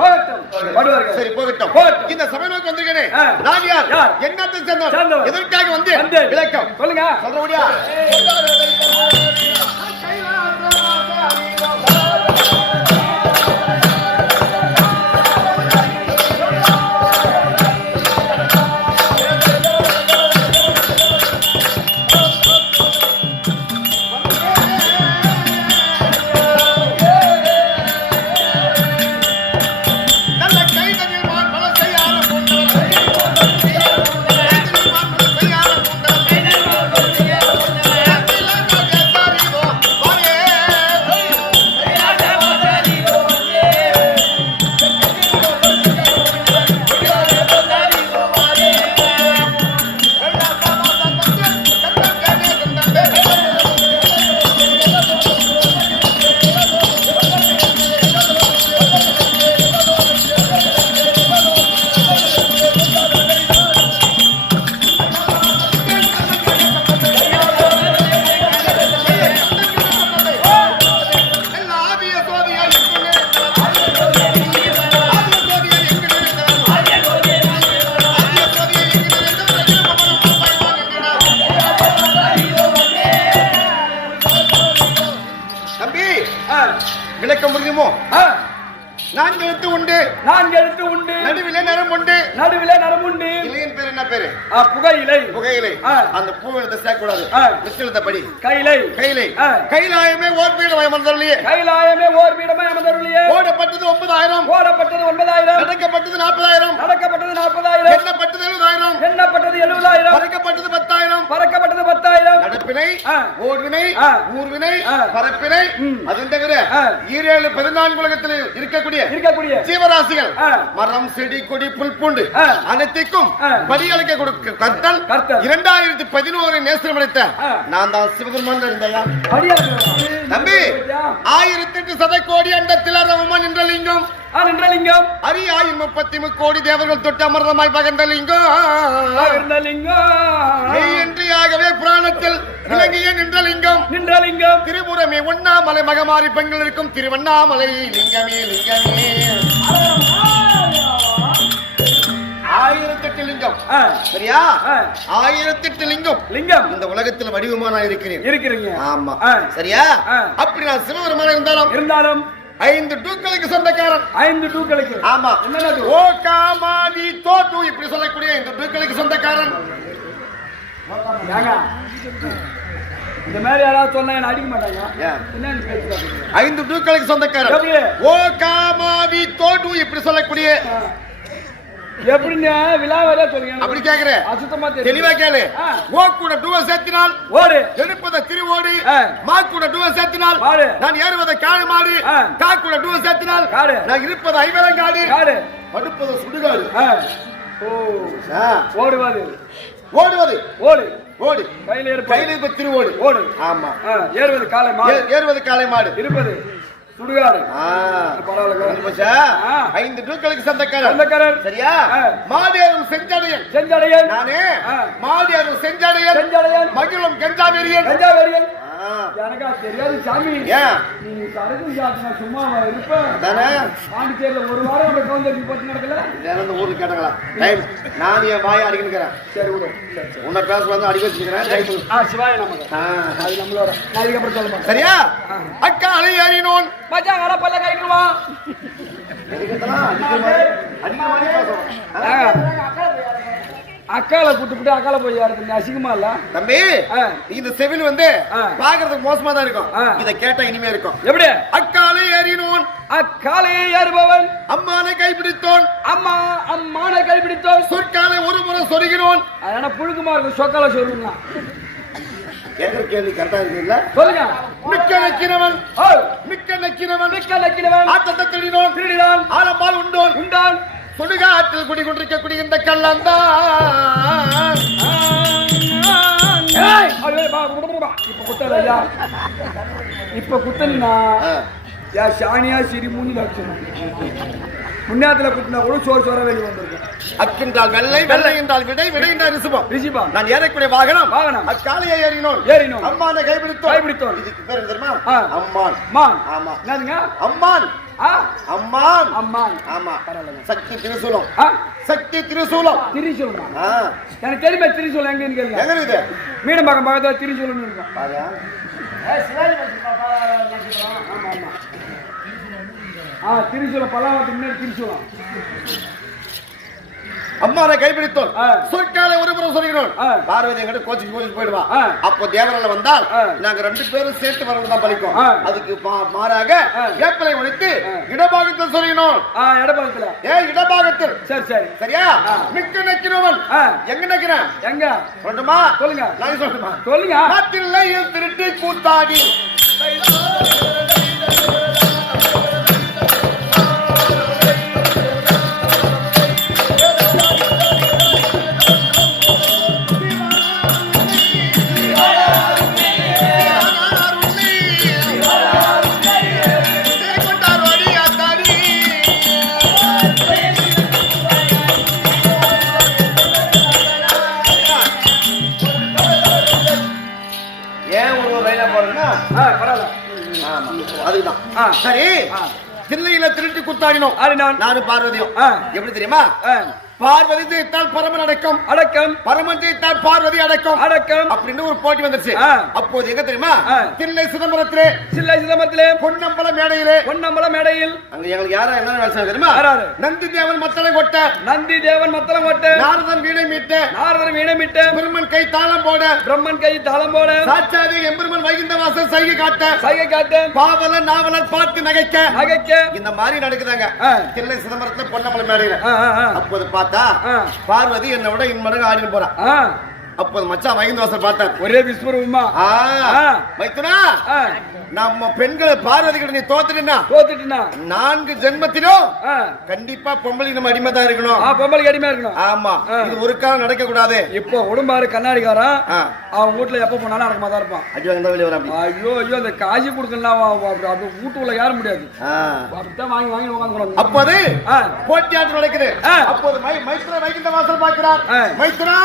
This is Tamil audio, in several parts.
போகட்டும். சரி போகட்டும். இந்த சபை நோக்கி வந்திருக்கேனே நான் யார், என்னத்தை சேர்ந்தோம், எதற்காக வந்து விளக்கம் சொல்லுங்க. சொல்ற முடியா? விளக்க முடியுமோ? நான்கு எழுத்து உண்டு. நடுவிலே நரம் உண்டு. இலையின் பேர் என்ன பேரு? புகையிலை. அந்த பூ எழுத சேர்க்க கூடாது. நிச்சயத்தை படி. கையிலை. கைலாயமே ஓர் பீடமாய் அமர்ந்தருளியே. ஓடப்பட்டது 9,000. நடக்கப்பட்டது 40,000. எண்ணப்பட்டது 70,000. பறக்கப்பட்டது 10,000. நடப்பினை, ஓர்வினை, ஊர்வினை, பரப்பினை, அதன் தவிர 14 உலகத்தில் இருக்கக்கூடிய ஜீவராசிகள், மரம், செடி, கொடி, புல், பூண்டு அனைத்துக்கும் பலிகளுக்கு கொடுக்க கர்த்தல் 2011 நேசம் அளித்த நான் தான் சிவபெருமான் இருந்தையா தம்பி. 1008 சதகோடி அண்டத்தில் அரவமான் என்ற லிங்கம் அரியாயின் 33 கோடி தேவர்கள் தொட்டு அமர்ந்தமாய் பகர்ந்த லிங்கம் மெய்யன்றியாகவே புராணத்தில் விளங்கிய நின்ற லிங்கம் திரிபுரமே உண்ணாமலை மகமாரி பெண்கள் இருக்கும் திருவண்ணாமலை லிங்கமே 1008 லிங்கம். சரியா? 1008 லிங்கம் இந்த உலகத்தில் வடிவமான இருக்கிறீங்க. ஆமா சரியா? அப்படி நான் சிவபெருமான் இருந்தாலும் 5 டூக்களுக்கு சொந்தக்காரன். 5 டூக்களுக்கு. ஆமா. என்னது? ஓ காமாதி தோட்டு இப்படி சொல்லக்கூடிய 5 டூக்களுக்கு சொந்தக்காரன். இந்த மாதிரி யாராவது சொன்னா என்ன அடிக்க மாட்டாங்க. 5 டூக்களுக்கு சொந்தக்காரன். ஓ காமாதி தோட்டு இப்படி சொல்லக்கூடிய எப்படின்னு விலாவரியா சொல்லுங்க. அப்படி கேக்குறேன். அசுத்தமா தெளிவா கேளு. ஓ கூட டூவ சேர்த்தினால் ஓடு, எடுப்பத திருவோடி. மா கூட டூவ சேர்த்தினால் நான் ஏறுவத காளை மாடு. கா கூட டூவ சேர்த்தினால் நான் இருப்பது ஐவரங்காடு. படுப்பது சுடுகாடு. ஓடுவது ஓடு கையில இருப்ப திருவோடு ஓடு. ஆமா. ஏறுவது காளை மாடு. இருப்பது சுடுகாடு. பரவாயில்ல. 5 டூக்களுக்கு சொந்தக்காரர். சரியா? மாடியாரும் செஞ்சடையன் நானே. மாடியாரும் செஞ்சடையன் மகிழும் கெஞ்சாவேரியன். எனக்கா தெரியாது சாமி. நீ சரக்கு சாத்தினா சும்மா இருப்ப பாண்டிச்சேரியில ஒரு வாரம் கவுண்டருக்கு போட்டு நடக்கல. அந்த ஊர்ல கேட்டாங்களா? நான் என் வாயை அடிக்கணுக்கிறேன். சரி விடு. உன்னை பேச வந்து அடிக்க வச்சுக்கிறேன். சிவாய நமக்கு அது நம்மளோட அதுக்கப்புறம் சொல்லுமா? சரியா? அக்கா அலை ஏறினோன் மச்சா கடை பல்ல கைக்குவான். அக்கால கூட்டு அக்கால போய் யாருக்கு அசிங்கமா இல்ல தம்பி? இந்த செவில் வந்து பாக்குறதுக்கு மோசமா தான் இருக்கும். இத கேட்டா இனிமே இருக்கும். எப்படி? அக்காலே ஏறினோன் அக்காலே ஏறுபவன் அம்மானை கைப்பிடித்தோன் அம்மானை கைப்பிடித்தோன் சொற்காலை ஒரு முறை சொருகினோன். அதனால புழுக்குமா இருக்கும். சொக்கால சொருகலாம். கேட்கிற கேள்வி கரெக்டா இருக்குல்ல? சொல்லுங்க. மிக்க நக்கினவன் ஆத்தத்தை திருடினோன் ஆலம்பால் உண்டான் சுடுகாட்டில் குடிகொண்டிருக்கக்கூடிய இந்த கல்லந்தான். இப்ப குத்தனா சாணியா சிரி 3 லட்சம் முன்னாத்துல குட்டினா கூட சோற வெளியே வந்திருக்கும். அக்கின்றால் வெள்ளை என்றால் விடை என்றால் ரிசிபம். நான் ஏறக்கூடிய வாகனம் அக்காலையை ஏறினோன் அம்மானை கைப்பிடித்தோன். இதுக்கு பேர் தெரியுமா? அம்மான். ஆமா. என்னதுங்க? அம்மான் அம்மான் ஆமா பரவாயில்ல. சக்தி திரிசூலம் சக்தி திரிசூலம் திரிசூலம் எனக்கு தெரியுமா திரிசூலம் எங்க இருக்கு எங்க இருக்குது மீனம்பாக்கம் பக்கத்துல திரிசூலம் இருக்கும் பாரு திரிசூலம் பல்லாவரத்துக்கு முன்னாடி திரிசூலம் அம்மாவை கைப்பிடித்தோம் சொற்காலை ஒரு முறை சொல்கிறோம் பார்வதி எங்கிட்ட கோச்சிக்கு போயிடுவா அப்போ தேவரால வந்தால் நாங்க 2 பேரும் சேர்த்து வரணும் தான் பலிக்கும் அதுக்கு மாறாக வேப்பலை ஒழித்து இடபாகத்தில் சொல்லினோம் இடபாகத்துல இடபாகத்தில் சரி சரி சரியா மிக்க நக்கிறவன் எங்க நக்கிறேன் எங்க சொல்லட்டுமா சொல்லுங்க நான் சொல்லட்டுமா சொல்லுங்க மாத்தில்லை திருட்டு கூத்தாடி அதுதான் சரி தில்லையில திருட்டு குத்தாடினோம் நானும் பார்வதியும் எப்படி தெரியுமா பார்வதி ஜெயித்தால் பரமன் அடக்கம் அடக்கம் பரமன் ஜெயித்தால் பார்வதி அடக்கம் அடக்கம் அப்படின்னு ஒரு போட்டி வந்துருச்சு அப்போது எங்க தெரியுமா தில்லை சிதம்பரத்திலே பொன்னம்பல மேடையில் அங்க எங்களுக்கு யாரா என்ன வேலை தெரியுமா நந்தி தேவன் மத்தளம் கொட்ட நாரதன் வீணை மீட்ட பிரம்மன் கை தாளம் போட சாட்சாதி எம்பெருமன் வைகுந்த வாசல் சைகை காட்ட பாவலர் நாவலர் பார்த்து நகைக்க இந்த மாதிரி நடக்குதாங்க தில்லை சிதம்பரத்துல பொன்னம்பல மேடையில அப்போது பார்த்தா பார்வதி என்னை விட இன்மடங்கு ஆடின்னு போறா அப்போது மச்சான் வைகுந்த வாசல் பார்த்தார் ஒரே விஸ்வரூபமா வைத்தனா நம்ம பெண்களை பார்வதி கிட்ட நீ தோத்துட்டா 4 ஜென்மத்திலும் கண்டிப்பா பொம்பளைக்கு நம்ம அடிமை தான் இருக்கணும் பொம்பளைக்கு அடிமை இருக்கணும் ஆமா இது ஒரு காலம் நடக்க கூடாது இப்போ உடம்பாரு கண்ணாடிக்காரன் அவன் வீட்டுல எப்ப போனாலும் நடக்கமா தான் இருப்பான் ஐயோ அந்த காசு கொடுக்கலாம் வீட்டுக்குள்ள யாரும் முடியாது அப்படித்தான் வாங்கி உட்காந்து அப்போது போட்டியாட்டம் நடக்குது அப்போது மைத்ரா வைகுந்த வாசல் பார்க்கிறார் மைத்ரா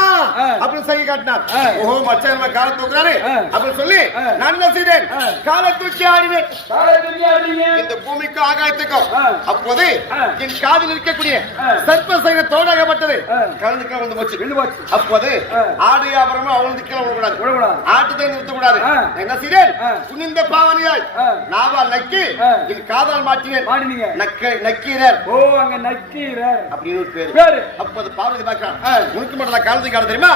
அப்படின்னு செய்ய காட்டினார் ஓஹோ மச்சான் காலை தூக்குறாரு அப்படின்னு சொல்லி நான் என்ன செய்தேன் காலை தூக்கி ஆடினேன் இந்த பூமிக்கு ஆகாயத்துக்கும் அப்போது என் காதில் இருக்கக்கூடிய சர்ப்ப சைன தோடாகப்பட்டது கலந்துக்க வந்து போச்சு அப்போது ஆடு வியாபாரமும் அவளுக்கு விடக்கூடாது ஆட்டத்தை நிறுத்தக்கூடாது என்ன செய்தேன் குனிந்த பாவனையாய் நாவால் நக்கி என் காதால் மாட்டினேன் நக்கீரர் அப்படின்னு ஒரு பேரு அப்போது பார்வதி பார்க்கிறான் உனக்கு மட்டும் காலத்துக்கு ஆட தெரியுமா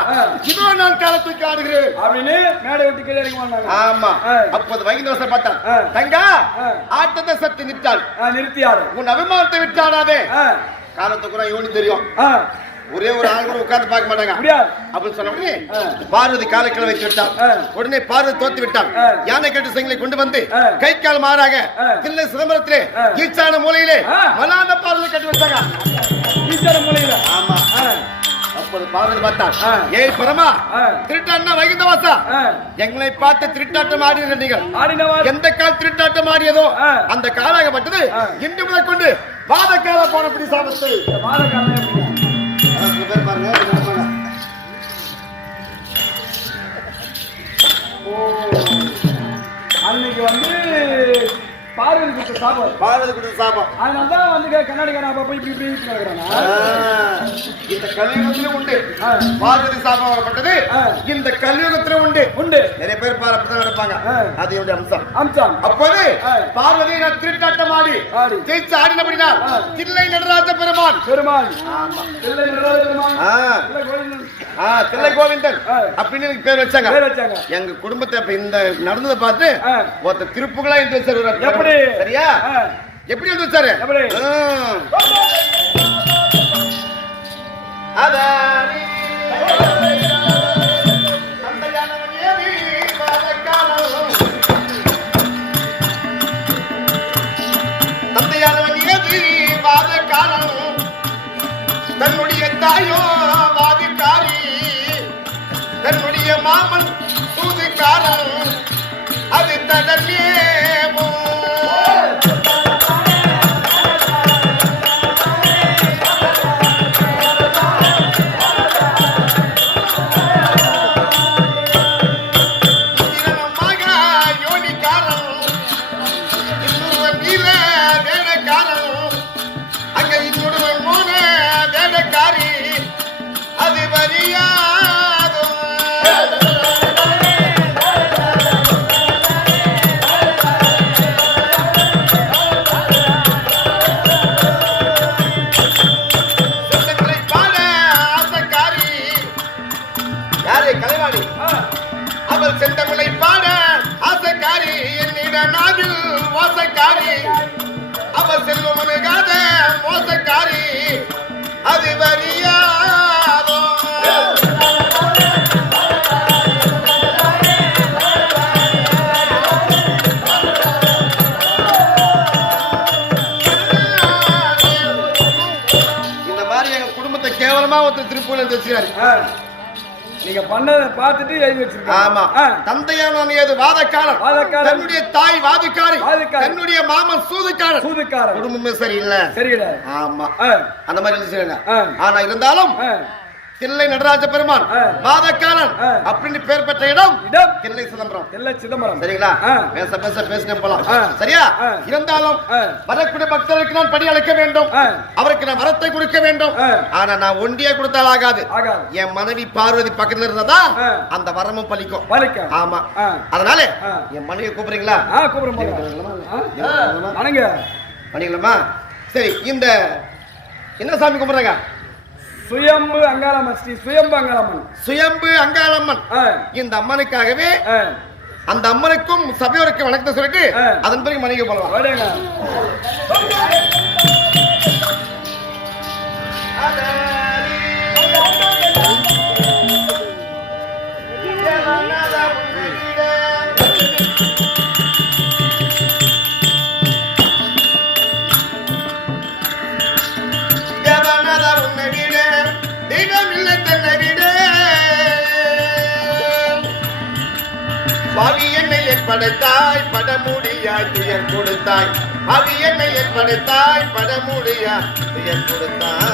இதோ நான் காலை தூக்கி ஆடுகிறேன் அப்படின்னு மேடை விட்டு கீழே இறங்குவாங்க ஆமா அப்போது வைகுந்த வாசல் பார்த்தான் தங்கா ஆட்டத்தை சற்று நிறுத்தியாடு உன் அபிமானத்தை விட்டாடாதே காலத்துக்குறா இவனு தெரியும் ஒரே ஒரு ஆள் கூட உட்கார்ந்து பார்க்க மாட்டாங்க அப்படின்னு சொன்ன உடனே பார்வதி காலைக்கிழமை வைத்து விட்டான் உடனே பார்வதி தோத்து விட்டான் யானை கட்டு சங்கிலை கொண்டு வந்து கை கால் மாறாக தில்லை சிதம்பரத்திலே ஈச்சான மூலையிலே மலாந்த பார்வதி கட்டி வச்சாங்க ஈச்சான மூலையில ஆமா அப்போது பார்வதி பார்த்தான் ஏய் பரமா திருட்டாட்டம் வைகுந்த வாசா எங்களை பார்த்து திருட்டாட்டம் ஆடினீர்கள் நீங்கள் எந்த கால் திருட்டாட்டம் ஆடியதோ அந்த காலாகப்பட்டது இன்று முதல் கொண்டு வாதக்கால போனபடி சாபத்தை பேர் பாருங்க அன்னைக்கு வந்து பார்வதி கொடுத்த சாபம் அதனாலதான் வந்து கண்ணாடிக்காரன் அப்ப இப்படி இந்த கலியுகத்திலும் உண்டு பார்வதி சாபம் வரப்பட்டது இந்த கலியுகத்திலும் உண்டு நிறைய பேர் அப்படிதான் நடப்பாங்க அது என்னுடைய அம்சம் அப்போது பார்வதி நான் திருட்டாட்டம் ஆடி ஜெயிச்சு ஆடினபடினா தில்லை நடராஜ பெருமான் தில்லை கோவிந்தன் அப்படின்னு எனக்கு பேர் வச்சாங்க எங்க குடும்பத்தை இந்த நடந்ததை பார்த்து ஒருத்தர் திருப்புகளா இருந்து வச்சாரு சரியா எப்படி வந்து வச்சாரு தந்தையானவன் ஏதி வாத காலம் தன்னுடைய தாயோ வாதிக்காரி தன்னுடைய மாமன் சூதுக்காரன் அது தடலே நாவில் மோசக்காரி அவ செல்வமனுகாத மோசக்காரி அது வரியாதோ இந்த மாதிரி எங்க குடும்பத்தை கேவலமா ஒருத்தர் திருப்பூர்ல வச்சுக்காரு. நீங்க பண்ணதை பார்த்துட்டு எழுதி வச்சிருக்கீங்க. ஆமா. தந்தையான ஏது வாதக்காரன், தன்னுடைய தாய் வாதிக்காரி, தன்னுடைய மாமன் சூதுக்காரன். குடும்பமே சரியில்லை. ஆமா, அந்த மாதிரி எழுதிருக்காங்க. ஆனா இருந்தாலும் தில்லை நடராஜ பெருமான் வாதக்காரன் அப்படின்னு பேர் பெற்ற இடம் தில்லை சிதம்பரம். சரிங்களா? பேச பேச பேசினேன் போலாம். சரியா? இருந்தாலும் வரக்கூடிய பக்தர்களுக்கு நான் படி அழைக்க வேண்டும், அவருக்கு நான் வரத்தை கொடுக்க வேண்டும். ஆனா நான் ஒண்டியே கொடுத்தால் ஆகாது. என் மனைவி பார்வதி பக்கத்துல இருந்தா அந்த வரமும் பலிக்கும். ஆமா, அதனால என் மனைவியை கூப்பிடுறீங்களா? பண்ணிக்கலாமா? சரி, இந்த என்ன சாமி கும்பிடுறாங்க? சுயம்பு அங்காளம்மன், ஸ்ரீ சுயம்பு அங்காளம்மன். சுயம்பு அங்காளம்மன். இந்த அம்மனுக்காகவே அந்த அம்மனுக்கும் சபையோருக்கு வணக்கத்தை சொல்லிட்டு அதன் பிறகு மனைவி போலாம். பாவி என்னை படைத்தாய் படமுடியாய் துயர் கொடுத்தாய். பாவி என்னை படைத்தாய் படமுடியாய் துயர் கொடுத்தாய்.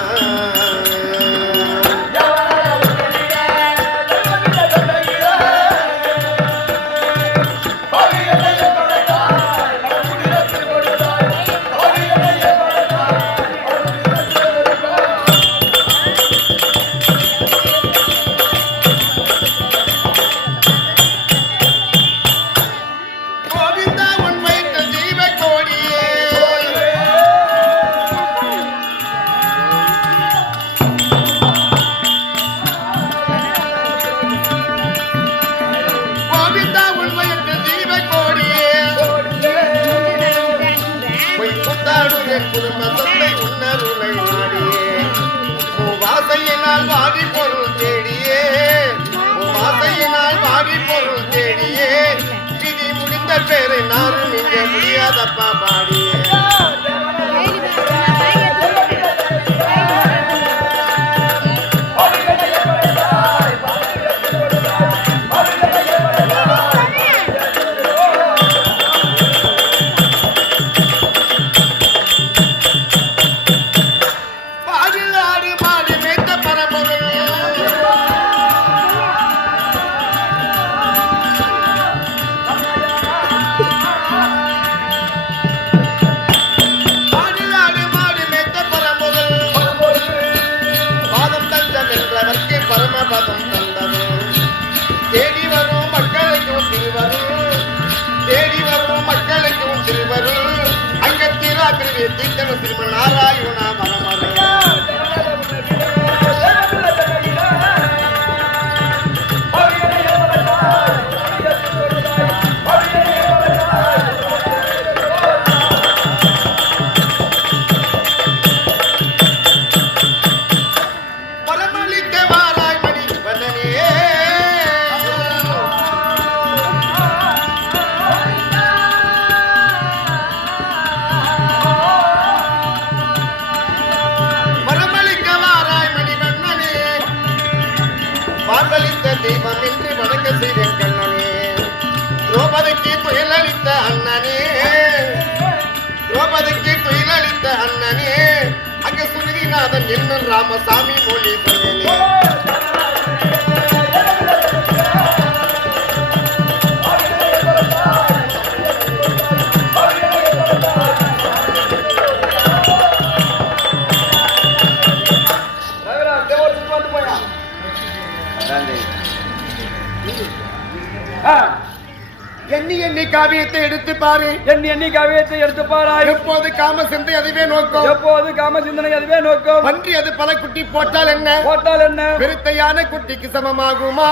குடும்பத்தை உன்னருளை நாடியே வாசையினால் வாடி பொருள் தேடியே, வாசையினால் வாடி பொருள் தேடியே, விதி முடிந்த பேரை நாரும் இங்க முடியாதப்பா பாடியே. பரமபதம் தந்தவர் தேடி வரும் மக்களுக்கும் திருவரும், தேடி வரும் மக்களுக்கும் திருவரும் அங்கத்திரா பிரிவு தீர்த்தன திருமண நாராயணா மரமர தெய்வம் என்று வணங்க செய்தேன் கண்ணனே. திரௌபதிக்கு துயிலளித்த அண்ணனே, திரௌபதிக்கு துயிலளித்த அண்ணனே, அங்க சுருதிநாதன் என்னும் ராமசாமி மொழி சொன்னேனே. எண்ணி எண்ணி காவியத்தை எடுத்து பாரு, எண்ணி எண்ணி காவியத்தை எடுத்து பாராய். எப்போது காம சிந்தை அதுவே நோக்கம், எப்போது காம சிந்தனை அதுவே நோக்கம். பன்றி அது பல குட்டி போட்டால் என்ன, போட்டால் என்ன, பெருத்தையான குட்டிக்கு சமமாகுமா?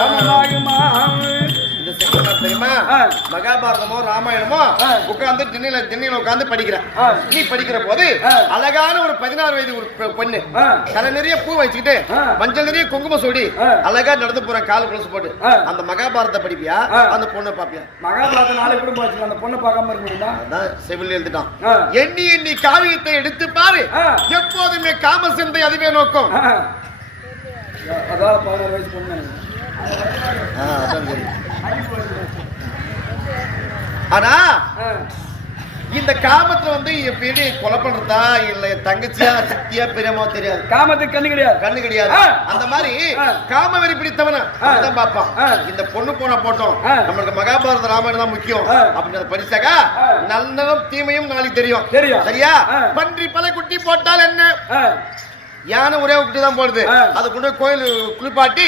சமமாகுமா? இந்த தெரியுமா மகாபாரதமோ ராமாயணமோ உட்கார்ந்து திண்ணையில உட்கார்ந்து படிக்கிறேன். நீ படிக்கிற போது அழகான ஒரு 16 வயது ஒரு பொண்ணு தலை நிறைய பூ வச்சுக்கிட்டு மஞ்சள் நிறைய குங்குமம் சூடி அழகா நடந்து போறேன், கால குளசு போட்டு. அந்த மகாபாரத படிப்பியா, அந்த பொண்ணை பாப்பியா? மகாபாரதம் நாளை கூட போச்சு, அந்த பொண்ணை பார்க்காம இருக்கீங்களா? அதான் செவிலில் எழுதிட்டான். எண்ணி எண்ணி காவியத்தை எடுத்து பாரு, எப்போதுமே காம சிந்தை அதுவே நோக்கம். அதாவது 16 வயசு பொண்ணு. ஆனா இந்த காமத்துல வந்து எப்படி கொலை பண்றதா இல்ல தங்கச்சியா சக்தியா பெரியமா தெரியாது. காமத்துக்கு கண்ணு கிடையாது, கண்ணு கிடையாது. அந்த மாதிரி காம வெறி பிடித்தவன தான் பாப்பான். இந்த பொண்ணு போன போட்டோம், நம்மளுக்கு மகாபாரத ராமாயணம் தான் முக்கியம் அப்படின்னு படிச்சாக்கா நல்லதும் தீமையும் நாளைக்கு தெரியும். சரியா? பன்றி பல குட்டி போட்டால் என்ன, யானை ஒரே குட்டி தான் போடுது. அது கொண்டு கோயில் குளிப்பாட்டி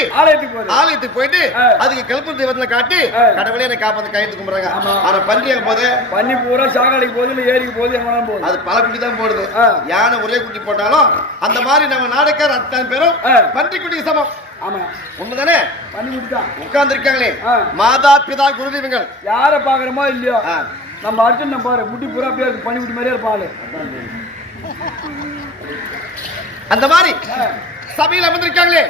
ஆலயத்துக்கு போயிட்டு அதுக்கு கல்பு தெய்வத்துல காட்டி கடவுளே எனக்கு காப்பாத்து கையெழுத்து கும்பிடுறாங்க. ஆனா பன்றி எங்க போகுது? பன்றி பூரா சாகாடிக்கு போகுது, இல்ல ஏரிக்கு போகுது, எங்க போகுது. அது பல குட்டி தான் போடுது. யானை ஒரே குட்டி போட்டாலும் அந்த மாதிரி நம்ம நாடகர் அத்தனை பேரும் பன்றி குட்டிக்கு சமம். உண்மைதானே? உட்கார்ந்து இருக்காங்களே மாதா பிதா குரு தெய்வங்கள், யார பாக்குறோமோ இல்லையோ நம்ம அர்ஜுன் பாரு முட்டி பூரா அப்படியே பனி குட்டி மாதிரியே இருப்பாரு. அந்த மாதிரி சபையில் அமர்ந்திருக்காங்களே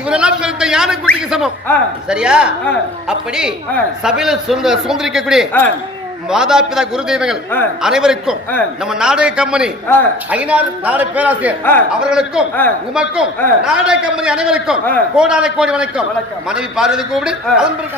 இவரெல்லாம் பிறந்த யானை குட்டிக்கு சமம். சரியா? அப்படி சபையில சுதந்திரிக்கக்கூடிய மாதா பிதா குரு தெய்வங்கள் அனைவருக்கும் நம்ம நாடக கம்பெனி ஐநாள் நாடக பேராசிரியர் அவர்களுக்கும் உமக்கும் நாடக கம்பெனி அனைவருக்கும் கோடான கோடி வணக்கம். மனைவி பார்வதி கூப்பிடு அதன் பிறகு